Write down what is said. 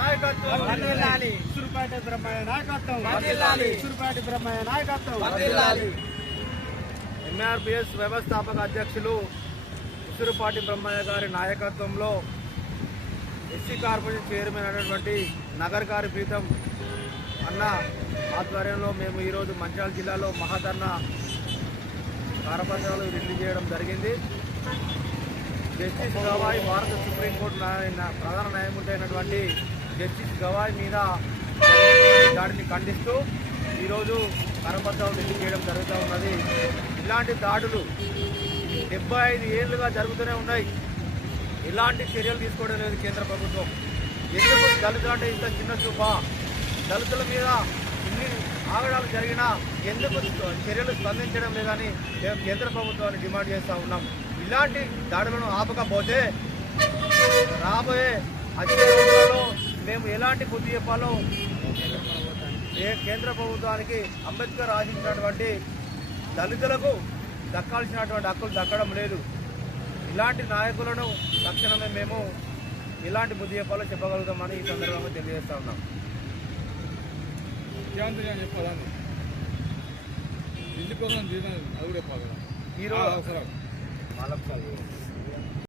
నాయకత్వం ఉసురుపాటి బ్రహ్మయ్య నాయకత్వం ఉసురుపాటి బ్రహ్మయ్య నాయకత్వం ఎంఆర్పిఎస్ వ్యవస్థాపక అధ్యక్షులు ఉసురుపాటి బ్రహ్మయ్య గారి నాయకత్వంలో ఎస్సీ కార్పొరేషన్ చైర్మన్ అయినటువంటి నగర్ గారి ప్రీతం అన్న ఆధ్వర్యంలో మేము ఈరోజు మంచిర్యాల జిల్లాలో మహాధర్నా కారపత్రాలు రిలీజ్ చేయడం జరిగింది. జస్టిస్ గవాయ్ భారత సుప్రీంకోర్టు ప్రధాన న్యాయమూర్తి అయినటువంటి జస్టిస్ గవాయ్ మీద దాడిని ఖండిస్తూ ఈరోజు కరపత్రాలు రిలీజ్ చేయడం జరుగుతూ ఉన్నది. ఇలాంటి దాడులు 75 ఏళ్ళుగా జరుగుతూనే ఉన్నాయి. ఇలాంటి చర్యలు తీసుకోవడం లేదు కేంద్ర ప్రభుత్వం. ఎందుకు దళితులు అంటే ఇంత చిన్న చూప? దళితుల మీద ఇన్ని ఆగడాలు జరిగినా ఎందుకు చర్యలు స్పందించడం లేదని మేము కేంద్ర ప్రభుత్వాన్ని డిమాండ్ చేస్తూ ఉన్నాం. ఇలాంటి దాడులను ఆపకపోతే రాబోయే వచ్చే రోజులలో మేము ఎలాంటి బుద్ధి చెప్పాలో కేంద్ర ప్రభుత్వానికి అంబేద్కర్ ఆశించినటువంటి దళితులకు దక్కాల్సినటువంటి హక్కులు దక్కడం లేదు. ఇలాంటి నాయకులను తక్షణమే మేము ఎలాంటి బుద్ధి చెప్పాలో చెప్పగలుగుతామని ఈ సందర్భంగా తెలియజేస్తా ఉన్నాం. ఈరోజు